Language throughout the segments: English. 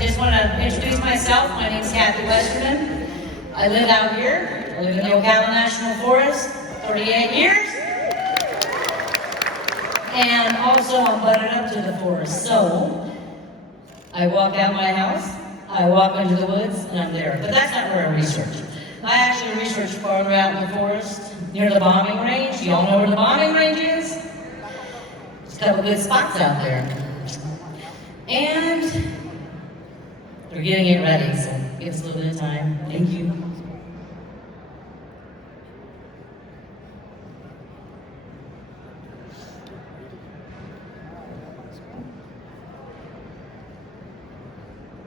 just want to introduce myself. My name is Kathy Westerman. I live out here. I live in the Ocala National Forest, 38 years. And also I'm butted up to the forest. So I walk out my house, I walk into the woods, and I'm there. But that's not where I research. I actually research farther out in the forest, near the bombing range. You all know where the bombing range is? There's a couple good spots out there. And they're getting it ready, so give us a little bit of time. Thank you.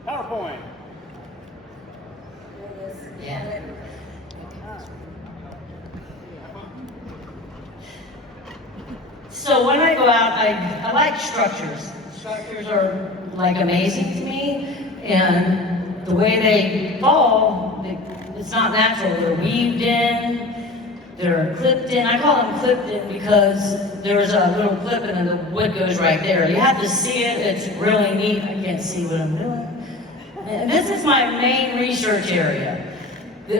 PowerPoint. Yeah. So when I go out, I like structures. Structures are like amazing to me, and the way they fall, it's not natural. They're weaved in, they're clipped in. I call them clipped in because there's a little clip and the wood goes right there. You have to see it, it's really neat. I can't see what I'm doing. And this is my main research area.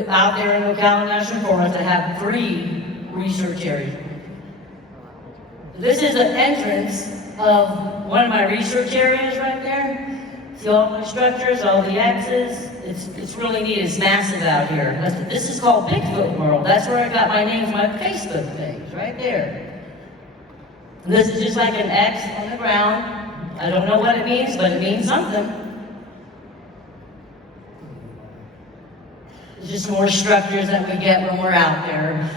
Out there in Ocala National Forest, I have 3 research areas. This is the entrance of one of my research areas right there. See all my structures, all the X's. It's really neat, it's massive out here. This is called Bigfoot World. That's where I got my name from my Facebook page, right there. And this is just like an X on the ground. I don't know what it means, but it means something. It's just more structures that we get when we're out there.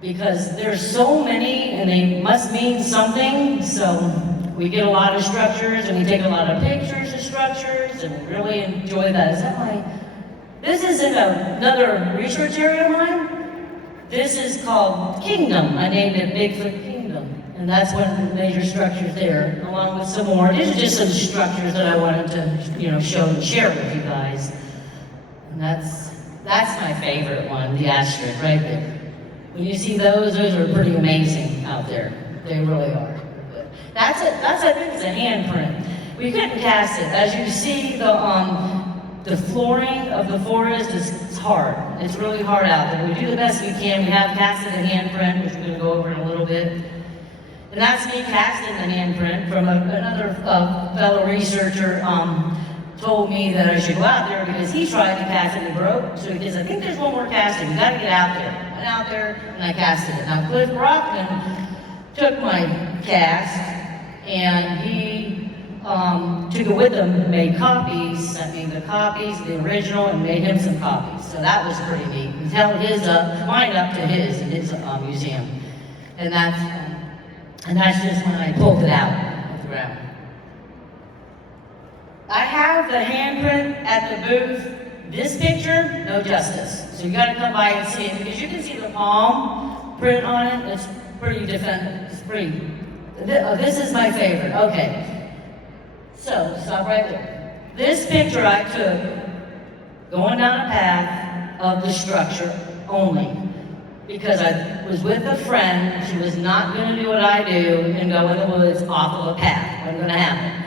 Because there's so many and they must mean something, so we get a lot of structures and we take a lot of pictures of structures and really enjoy that. Is that my, this is in another research area of mine. This is called Kingdom. I named it Bigfoot Kingdom. And that's one of the major structures there, along with some more. These are just some structures that I wanted to, show and share with you guys. And that's my favorite one, the asterisk right there. When you see those are pretty amazing out there. They really are. That's I think it's a handprint. We couldn't cast it. As you see, the flooring of the forest is hard. It's really hard out there. We do the best we can. We have casted a handprint, which we're going to go over in a little bit. And that's me casting the handprint from another fellow researcher told me that I should go out there because he tried to cast it and broke. So he says, I think there's one more casting. You got to get out there. I went out there and I casted it. Now Cliff Brockman took my cast and he took it with him, made copies, sent me the copies, the original, and made him some copies. So that was pretty neat. He held mine up to his in his museum, and that's just when I pulled it out of the ground. I have the handprint at the booth. This picture, no justice. So you gotta come by and see it because you can see the palm print on it. It's pretty different. It's pretty. This is my favorite. Okay. So stop right there. This picture I took going down a path of the structure only because I was with a friend. She was not going to do what I do and go in the woods off of a path. Wasn't going to happen.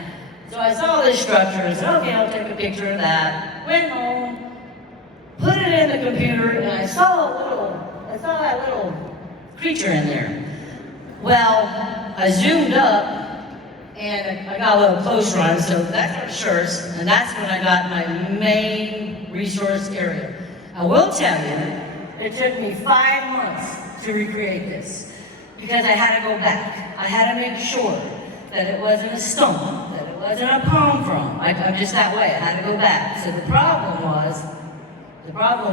So I saw this structure and said, okay, I'll take a picture of that. Went home, put it in the computer, and I saw that little creature in there. Well, I zoomed up and I got a little closer on it, so that's our shirts, and that's when I got my main resource area. I will tell you, it took me 5 months to recreate this because I had to go back. I had to make sure that it wasn't a stump, that it wasn't a palm frond. I'm just that way. I had to go back. So the problem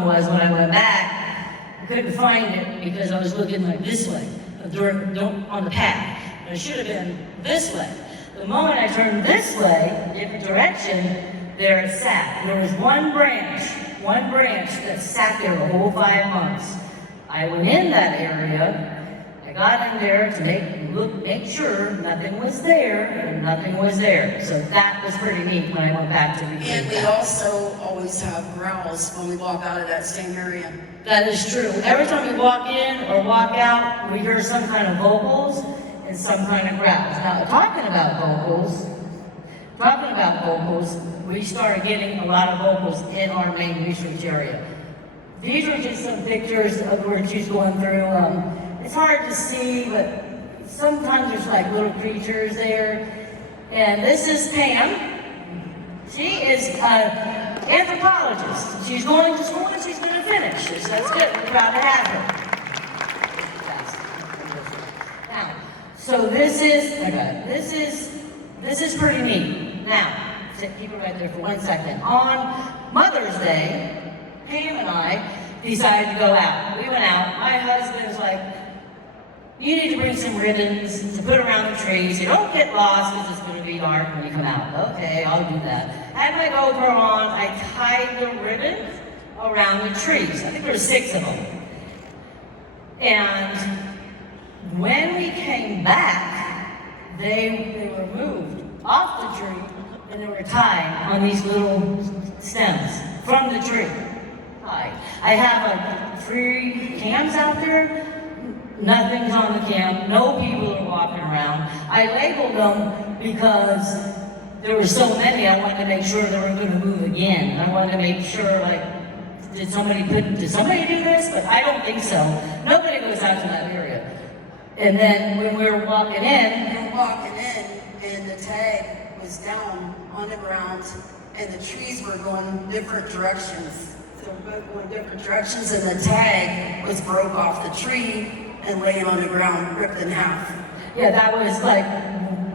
was when I went back, I couldn't find it because I was looking like this way on the path. It should have been this way. The moment I turned this way, different direction, there it sat. There was one branch that sat there the whole 5 months. I went in that area. I got in there to make sure nothing was there, and nothing was there. So that was pretty neat when I went back to recreate And we that. also always have growls when we walk out of that same area. That is true. Every time we walk in or walk out, we hear some kind of vocals and some kind of growls. Now, talking about vocals, Talking about vocals, we started getting a lot of vocals in our main research area. These are just some pictures of where she's going through. It's hard to see, but sometimes there's like little creatures there. And this is Pam. She is an anthropologist. She's going to school and she's going to finish. That's good. We're proud to have her. Now, so this is pretty neat. Now, keep it right there for 1 second. On Mother's Day, Pam and I decided to go out. We went out. My husband's like, you need to bring some ribbons to put around the trees. You don't get lost because it's going to be dark when you come out. Okay, I'll do that. I had my GoPro on. I tied the ribbons around the trees. I think there were 6 of them. And when we came back, they were moved off the tree and they were tied on these little stems from the tree. I have 3 cams out there. Nothing's on the cam. No people are walking around. I labeled them because there were so many. I wanted to make sure they weren't going to move again. I wanted to make sure, like, did somebody do this? But I don't think so. Nobody goes out to that area. And then when we were walking in, and the tag was down on the ground, and the trees were going different directions. They were both going different directions, and the tag was broke off the tree and laying on the ground, ripped in half. Yeah, that was like,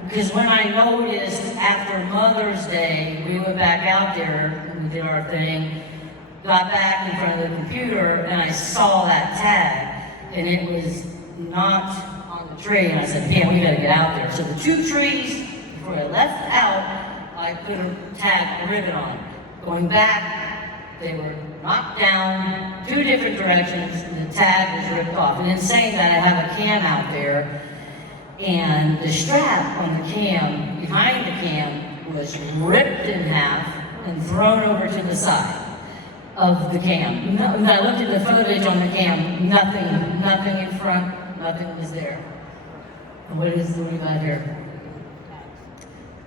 because when I noticed after Mother's Day, we went back out there, and we did our thing, got back in front of the computer, and I saw that tag, and it was not on the tree, and I said, Pam, we gotta get out there. So the 2 trees, before I left out, I put a tag, a ribbon on. Going back, they were knocked down 2 different directions, and the tag was ripped off. And in saying that, I have a cam out there, and the strap on the cam, behind the cam, was ripped in half and thrown over to the side of the cam. When I looked at the footage on the cam, nothing in front, nothing was there. And what we got here?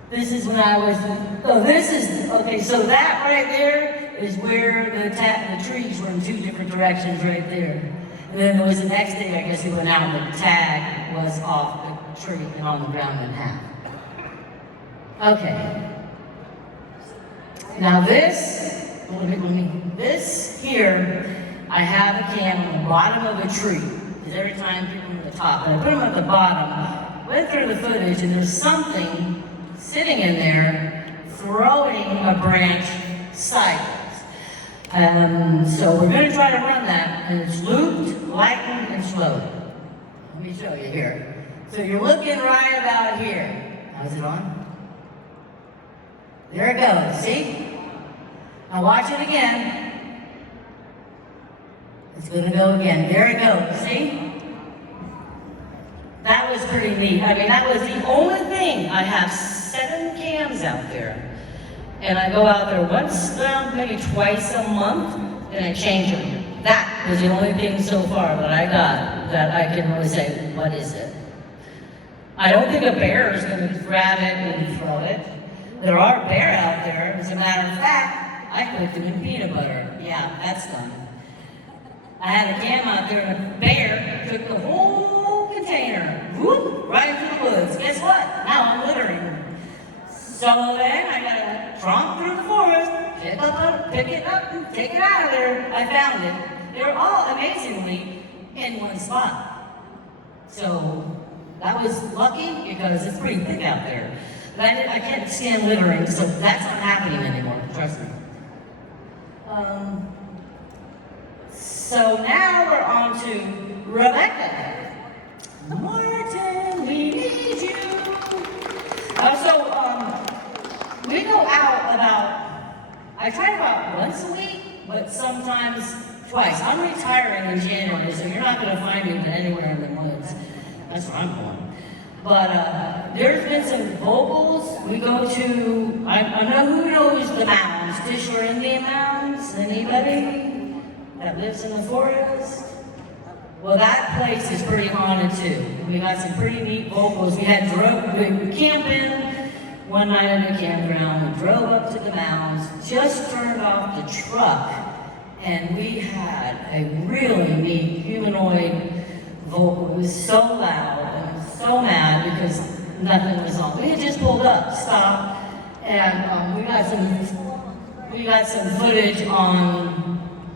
This is when I was, okay, so that right there is where the trees were in 2 different directions right there. And then there was the next day, I guess we went out and the tag was off the tree and on the ground in half. Okay. Now this here, I have a cam on the bottom of a tree. Because every time people are at the top, but I put them at the bottom, went through the footage, and there's something sitting in there, throwing a branch sideways. So we're going to try to run that, and it's looped, lightened, and slowed. Let me show you here. So you're looking right about here. How's it on? There it goes, see? Now watch it again. It's going to go again. There it goes, see? That was pretty neat. I mean, that was the only thing. I have 7 cams out there. And I go out there once, maybe twice a month, and I change them. That was the only thing so far that I got that I can really say, what is it? I don't think a bear is going to grab it and throw it. There are bear out there. As a matter of fact, I cooked them in peanut butter. Yeah, that's done. I had a cam out there, and a bear took the whole container, whoop, right into the woods. Guess what? Now I'm littering. So then I gotta tromp through the forest, pick it up, and take it out of there. I found it. They were all amazingly in one spot. So that was lucky because it's pretty thick out there. But I can't stand littering, so that's not happening anymore, trust me. So now we're on to Rebecca. Martin, we need you. We go out I try about once a week, but sometimes twice. I'm retiring in January, so you're not going to find me anywhere in the woods. That's where I'm going. But there's been some vocals. We go to, I know who knows the mounds, Fish or Indian mounds? Anybody that lives in the forest? Well, that place is pretty haunted too. We got some pretty neat vocals. We were camping. one night at a campground. We drove up to the mountains, just turned off the truck, and we had a really neat humanoid vocal. It was so loud and so mad because nothing was on. We had just pulled up, stopped, and we got some footage on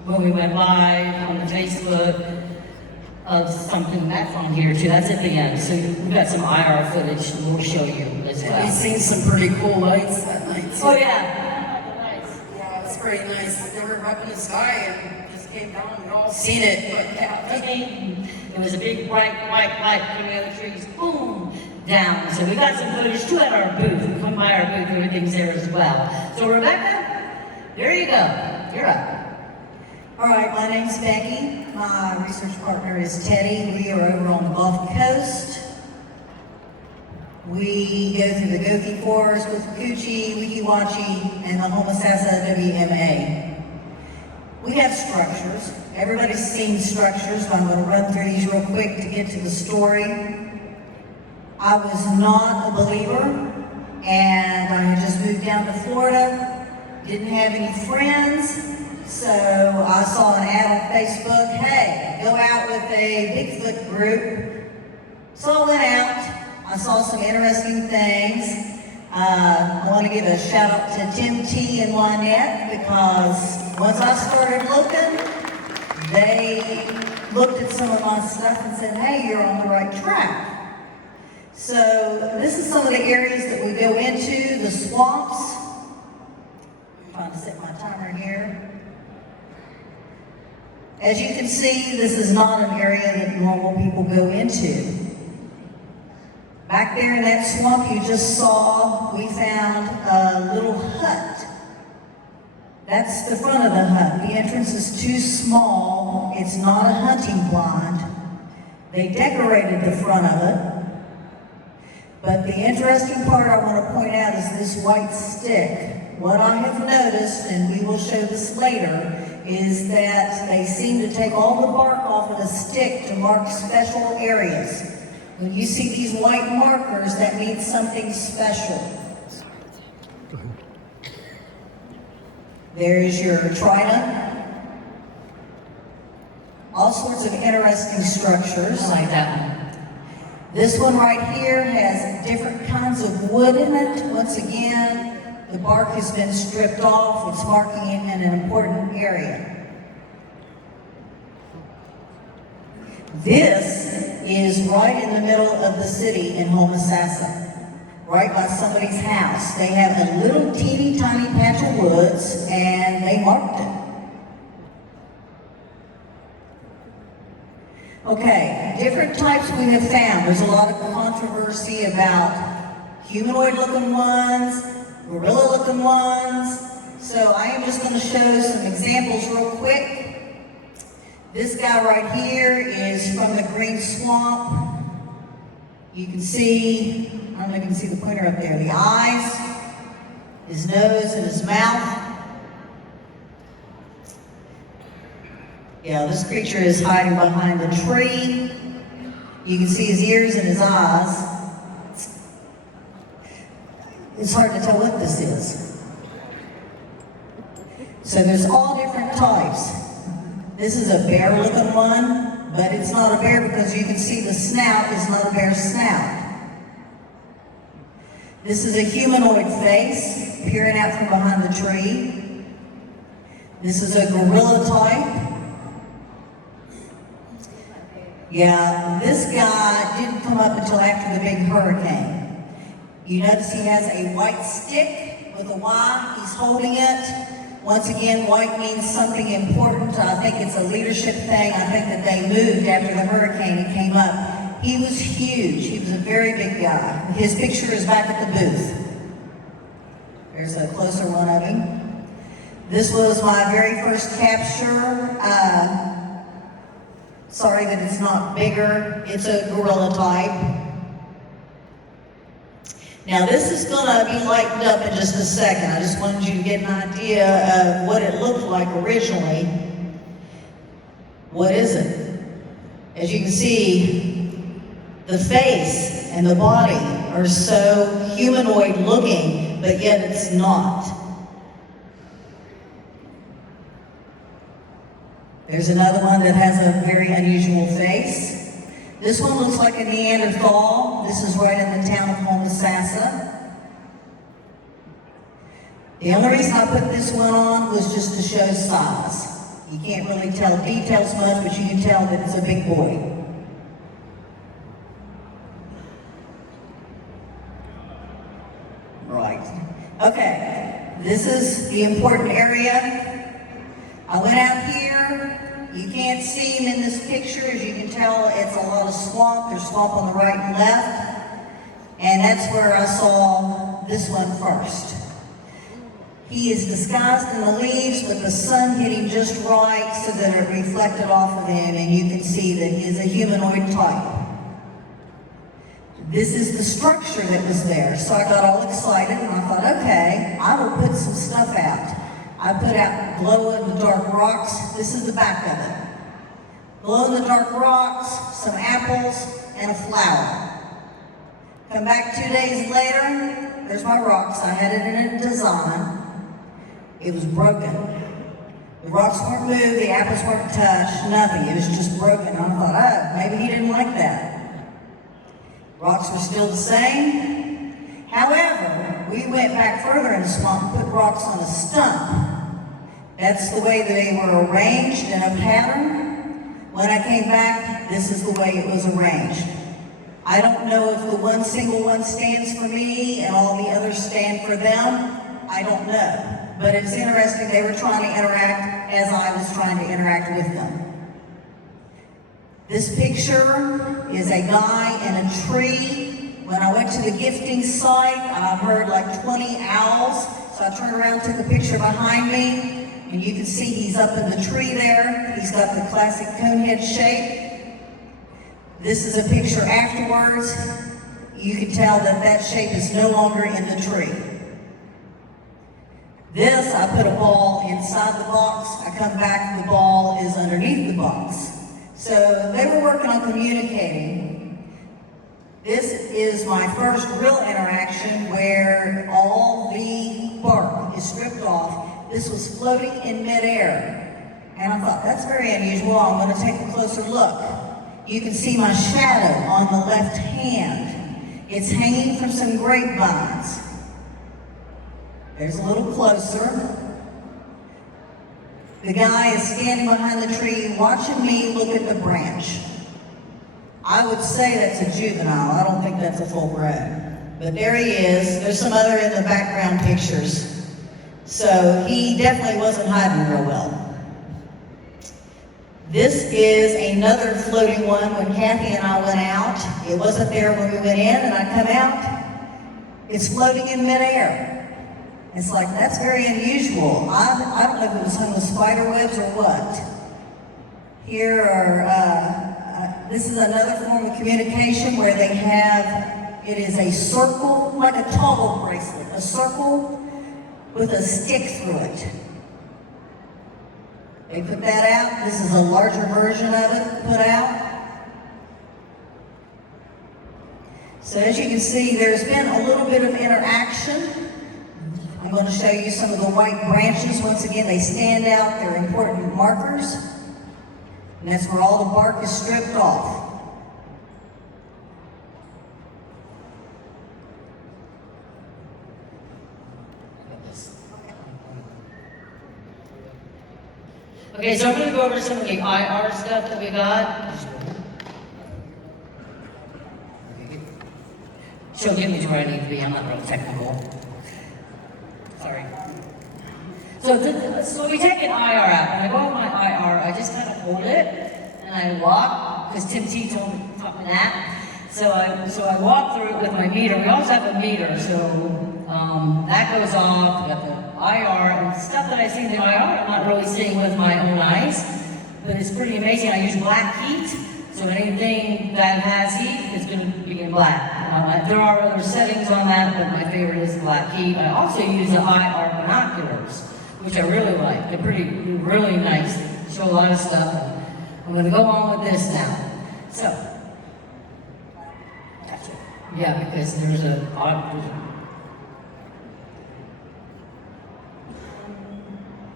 when we went by on the Facebook of something that's on here too. That's at the end. So we got some IR footage we'll show you as well. We've seen some pretty cool lights that night too. Oh yeah. Yeah, it's pretty nice. They were up in the sky and just came down. We'd all seen it, but yeah. It was a big bright white light coming out of the trees, boom, down. So we got some footage too at our booth. We come by our booth, everything's there as well. So Rebecca, there you go. You're up. All right, my name's Becky. My research partner is Teddy. We are over on the Gulf Coast. We go through the Gothi Forest with Coochie, Weeki Wachee, and the Homosassa WMA. We have structures. Everybody's seen structures, but I'm going to run through these real quick to get to the story. I was not a believer, and I had just moved down to Florida, didn't have any friends. So I saw an ad on Facebook, hey, go out with a Bigfoot group. So I went out, I saw some interesting things. I want to give a shout out to Tim T and Lynette because once I started looking, they looked at some of my stuff and said, hey, you're on the right track. So this is some of the areas that we go into, the swamps. I'm trying to set my timer here. As you can see, this is not an area that normal people go into. Back there in that swamp you just saw, we found a little hut. That's the front of the hut. The entrance is too small. It's not a hunting blind. They decorated the front of it. But the interesting part I want to point out is this white stick. What I have noticed, and we will show this later, is that they seem to take all the bark off of the stick to mark special areas. When you see these white markers, that means something special. There's your trident. All sorts of interesting structures. I like that one. This one right here has different kinds of wood in it. Once again, the bark has been stripped off. It's marking it in an important area. This is right in the middle of the city in Homosassa, right by somebody's house. They have a little teeny tiny patch of woods and they marked it. Okay, different types we have found. There's a lot of controversy about humanoid-looking ones, gorilla-looking ones. So I am just going to show some examples real quick. This guy right here is from the Green Swamp. You can see, I don't know if you can see the pointer up there, the eyes, his nose, and his mouth. Yeah, this creature is hiding behind the tree. You can see his ears and his eyes. It's hard to tell what this is. So there's all different types. This is a bear-looking one, but it's not a bear because you can see the snout is not a bear's snout. This is a humanoid face peering out from behind the tree. This is a gorilla type. Yeah, this guy didn't come up until after the big hurricane. You notice he has a white stick with a Y. He's holding it. Once again, white means something important. I think it's a leadership thing. I think that they moved after the hurricane and came up. He was huge. He was a very big guy. His picture is back at the booth. There's a closer one of him. This was my very first capture. Sorry that it's not bigger. It's a gorilla type. Now this is gonna be lightened up in just a second. I just wanted you to get an idea of what it looked like originally. What is it? As you can see, the face and the body are so humanoid looking, but yet it's not. There's another one that has a very unusual face. This one looks like a Neanderthal. This is right in the town of Homosassa. The only reason I put this one on was just to show size. You can't really tell details much, but you can tell that it's a big boy. Right. Okay, this is the important area. I went out here. You can't see him in this picture. As you can tell, it's a lot of swamp. There's swamp on the right and left. And that's where I saw this one first. He is disguised in the leaves, but the sun hit him just right so that it reflected off of him, and you can see that he is a humanoid type. This is the structure that was there. So I got all excited and I thought, okay, I will put some stuff out. I put out glow-in-the-dark rocks. This is the back of it. Glow-in-the-dark rocks, some apples, and a flower. Come back 2 days later, there's my rocks. I had it in a design. It was broken. The rocks weren't moved, the apples weren't touched, nothing. It was just broken. And I thought, oh, maybe he didn't like that. Rocks were still the same. However, we went back further in the swamp and put rocks on a stump. That's the way they were arranged in a pattern. When I came back, this is the way it was arranged. I don't know if the one single one stands for me and all the others stand for them. I don't know. But it's interesting, they were trying to interact as I was trying to interact with them. This picture is a guy in a tree. When I went to the gifting site, I heard like 20 owls. So I turned around, took a picture behind me, and you can see he's up in the tree there. He's got the classic conehead shape. This is a picture afterwards. You can tell that that shape is no longer in the tree. This, I put a ball inside the box. I come back, the ball is underneath the box. So they were working on communicating. This is my first real interaction where all the bark is stripped off. This was floating in midair. And I thought, that's very unusual. I'm going to take a closer look. You can see my shadow on the left hand. It's hanging from some grapevines. There's a little closer. The guy is standing behind the tree watching me look at the branch. I would say that's a juvenile. I don't think that's a full-bred. But there he is. There's some other in the background pictures. So he definitely wasn't hiding real well. This is another floating one when Kathy and I went out. It wasn't there when we went in and I come out. It's floating in midair. It's like, that's very unusual. I don't know if it was hung with spider webs or what. Here are, this is another form of communication where they have, it is a circle, like a toggle bracelet, a circle with a stick through it. They put that out. This is a larger version of it put out. So as you can see, there's been a little bit of interaction. I'm going to show you some of the white branches. Once again, they stand out. They're important markers. And that's where all the bark is stripped off. Okay, so I'm going to go over some of the IR stuff that we got. She'll get me to where I need to be. I'm not real technical. Sorry. So we take an IR out. When I go with my IR, I just kind of hold it and I walk, because Tim T told me that. So I walk through it with my meter. We also have a meter, so that goes off. We got the IR and stuff that I see in the IR. I'm not really seeing with my own eyes, but it's pretty amazing. I use black heat, so anything that has heat is going to be in black. There are other settings on that, but my favorite is black heat. I also use the IR binoculars, which I really like. They're really nice. They show a lot of stuff. I'm going to go on with this now. So, gotcha. Yeah, because there's a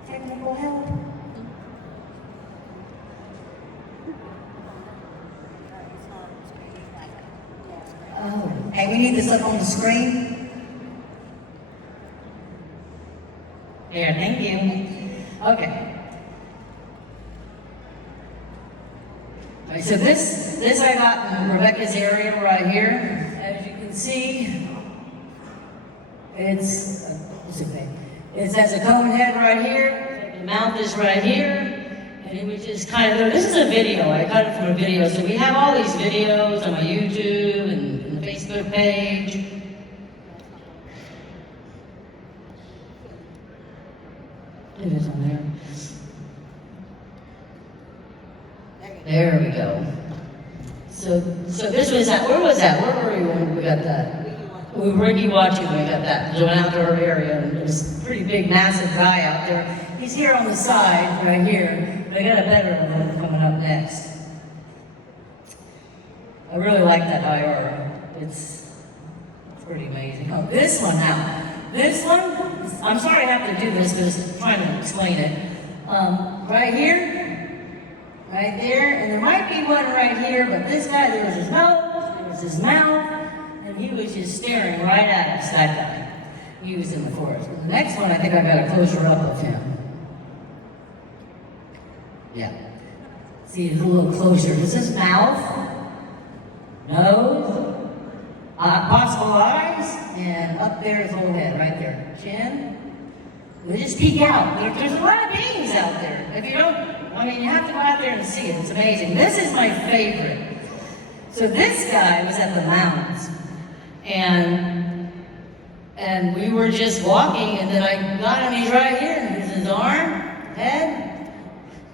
Technical help? Oh, hey, we need this up on the screen. There, thank you. Okay. All right, so this I got in Rebecca's area right here. As you can see, it has a cone head right here. The mouth is right here. And it was just kind of, this is a video. I got it from a video. So we have all these videos on my YouTube and the Facebook page. It is on there. There we go. So this was that. Where was that? Where were we when we got that? We were Ricky watching when we got that. We went out to our area, and there's a pretty big, massive guy out there. He's here on the side, right here. But I got a better one coming up next. I really like that IR. It's pretty amazing. Oh, this one now. This one, I'm sorry I have to do this because I'm trying to explain it. Right here, right there, and there might be one right here, but this guy, there was his nose, there was his mouth, and he was just staring right at us, that guy. He was in the forest. And the next one, I think I got a closer up of him. Yeah. See, it's a little closer. This is mouth, nose, possible eyes, and up there is whole head, right there. Chin. They just peek out. There's a lot of beings out there. If you don't, I mean, you have to go out there and see it. It's amazing. This is my favorite. So this guy was at the mountains, and we were just walking, and then I got him. He's right here. This is his arm, head.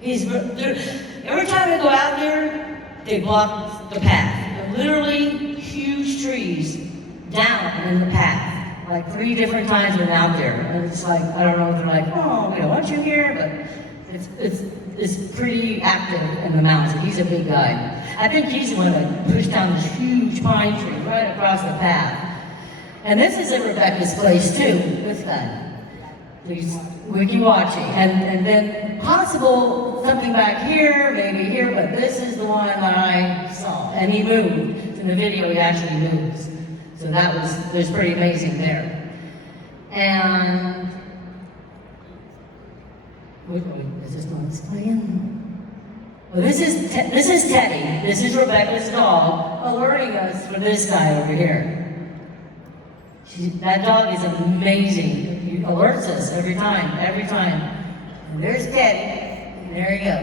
Every time we go out there, they block the path. They're literally huge trees down in the path. Like 3 different times we're out there. And it's like, I don't know if they're like, oh, we don't want you here, but it's pretty active in the mountains. He's a big guy. I think he's the one that pushed down this huge pine tree right across the path. And this is at Rebecca's place too, this guy. He's wiki watching. And then possible something back here, maybe here, but this is the one that I saw. And he moved. In the video, he actually moves. So that was pretty amazing there. And is this one playing? Well, this is Teddy. This is Rebecca's dog alerting us for this guy over here. That dog is amazing. He alerts us every time. And there's Teddy. And there you go.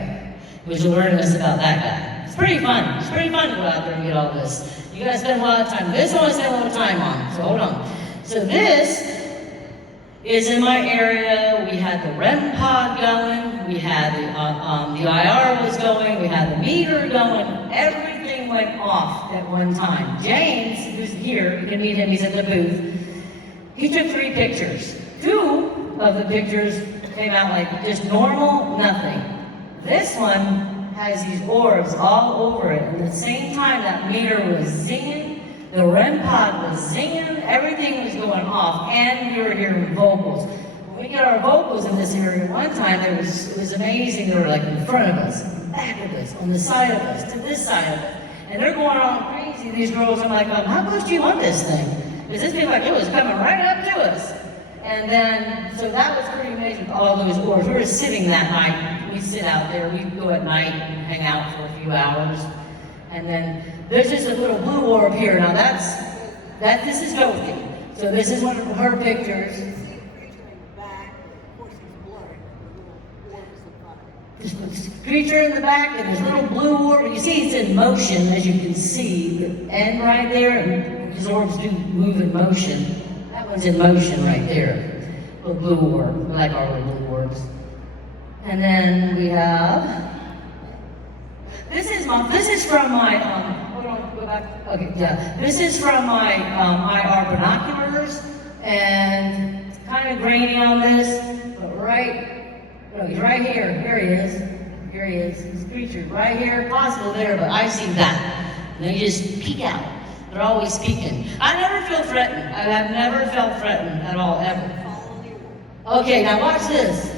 He was alerting us about that guy. It's pretty fun. It's pretty fun to go out there and get all this. You guys spend a lot of time. This one I spent a lot of time on, so hold on. So this is in my area. We had the REM pod going. We had the IR was going. We had the meter going. Everything went off at one time. James, who's here, you can meet him. He's at the booth. He took 3 pictures. 2 of the pictures came out like just normal, nothing. This one has these orbs all over it. At the same time that meter was zinging, the REM pod was zinging, everything was going off, and we were hearing vocals. When we get our vocals in this area one time, it was amazing. They were like in front of us, back of us, on the side of us, to this side of it. And they're going on crazy, these girls. I'm like, how close do you want this thing? Because this seemed like it was coming right up to us. And then, so that was pretty amazing, all those orbs. We were sitting that night. We sit out there. We go at night and hang out for a few hours. And then there's just a little blue orb here. Now this is Dorothy. So this is one of her pictures. This creature in the back and this little blue orb. You see it's in motion, as you can see. The end right there, and these orbs do move in motion. That one's in motion right there. Little blue orb. We like our little blue orbs. And then we have, this is from my, hold on, go back. Okay, yeah. This is from my IR binoculars, and it's kind of grainy on this, but he's right here. Here he is. This creature right here, possible there, but I see that. And they just peek out. They're always speaking. I never feel threatened. I have never felt threatened at all, ever. Okay, now watch this.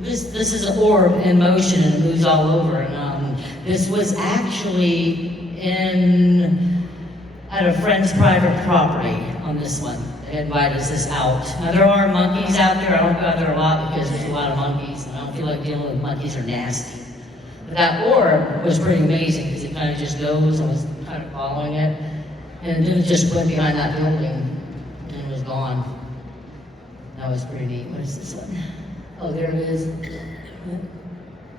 This is an orb in motion and it moves all over. And, this was actually at a friend's private property on this one. They invited us out. Now there are monkeys out there. I don't go out there a lot because there's a lot of monkeys. And I don't feel like dealing with monkeys are nasty. But that orb was pretty amazing because it kind of just goes and was kind of following it. And then it just went behind that building and was gone. That was pretty neat. What is this one? Oh, there it is.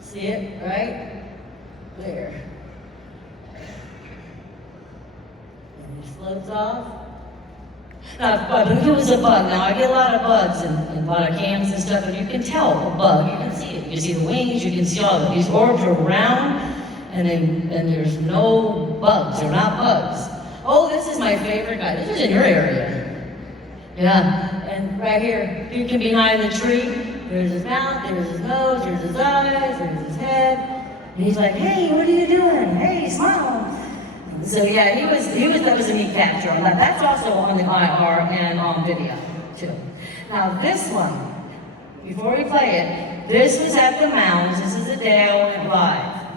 See it, right? There. And it floats off. Now, but if it was a bug, now I get a lot of bugs and a lot of cams and stuff, and you can tell a bug. You can see it. You can see the wings. You can see all of it. These orbs are round, and there's no bugs. They're not bugs. Oh, this is my favorite guy. This is in your area. Yeah, and right here, peeking behind the tree. There's his mouth, there's his nose, there's his eyes, there's his head. And he's like, hey, what are you doing? Hey, smile. So yeah, that was a neat capture on that. That's also on the IR and on video too. Now this one, before we play it, this was at the Mounds. This is the day I went live.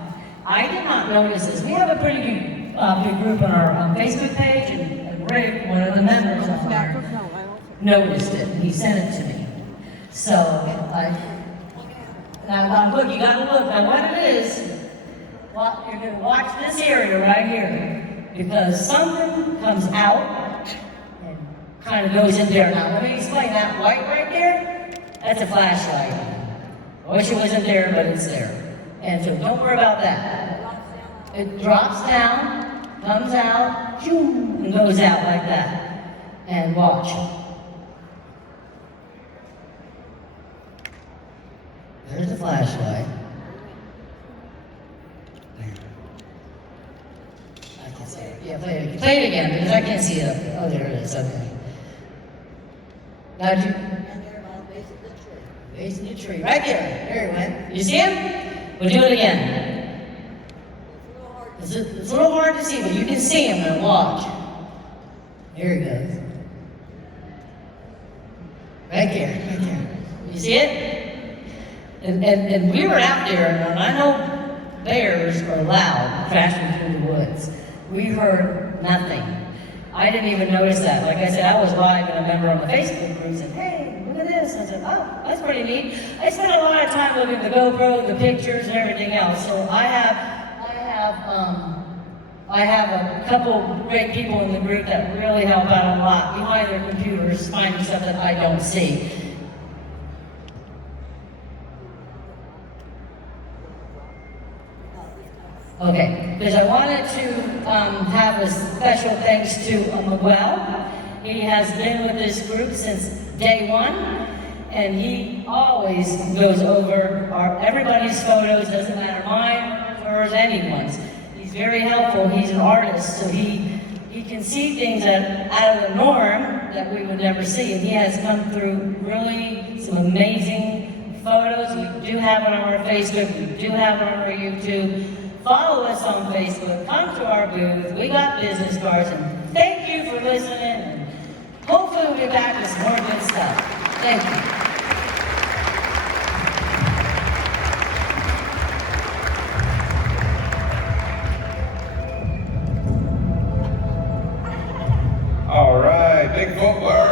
I did not notice this. We have a pretty big group on our Facebook page, and Rick, one of the members of our, noticed it. He sent it to me. So, now look, you gotta look. Now what it is, well, you're gonna watch this area right here, because something comes out and kind of goes in there. Now let me explain that light right there, that's a flashlight. I wish it wasn't there, but it's there. And so don't worry about that. It drops down, comes out, and goes out like that. And watch. There's the flashlight. I can see it. Yeah, play it again because I can't see it. Oh, there it is. Okay. Now, base of the tree. Base of the tree. Right there. There it went. You see him? We'll do it again. It's a little hard to see, but you can see him and watch. Here he goes. Right there. Right there. You see it? And we were out there, and I know bears are loud, crashing through the woods. We heard nothing. I didn't even notice that. Like I said, I was live, and a member on the Facebook group said, hey, look at this. I said, oh, that's pretty neat. I spent a lot of time looking at the GoPro, the pictures, and everything else. So I have a couple great people in the group that really help out a lot behind their computers, finding stuff that I don't see. Okay, because I wanted to have a special thanks to Miguel. He has been with this group since day one, and he always goes over everybody's photos, doesn't matter mine, hers, anyone's. He's very helpful. He's an artist, so he can see things that out of the norm that we would never see, and he has come through really some amazing photos. We do have it on our Facebook, we do have it on our YouTube. Follow us on Facebook, come to our booth, we got business cards, and thank you for listening, and hopefully we'll be back with some more good stuff. Thank you. All right, big footwork.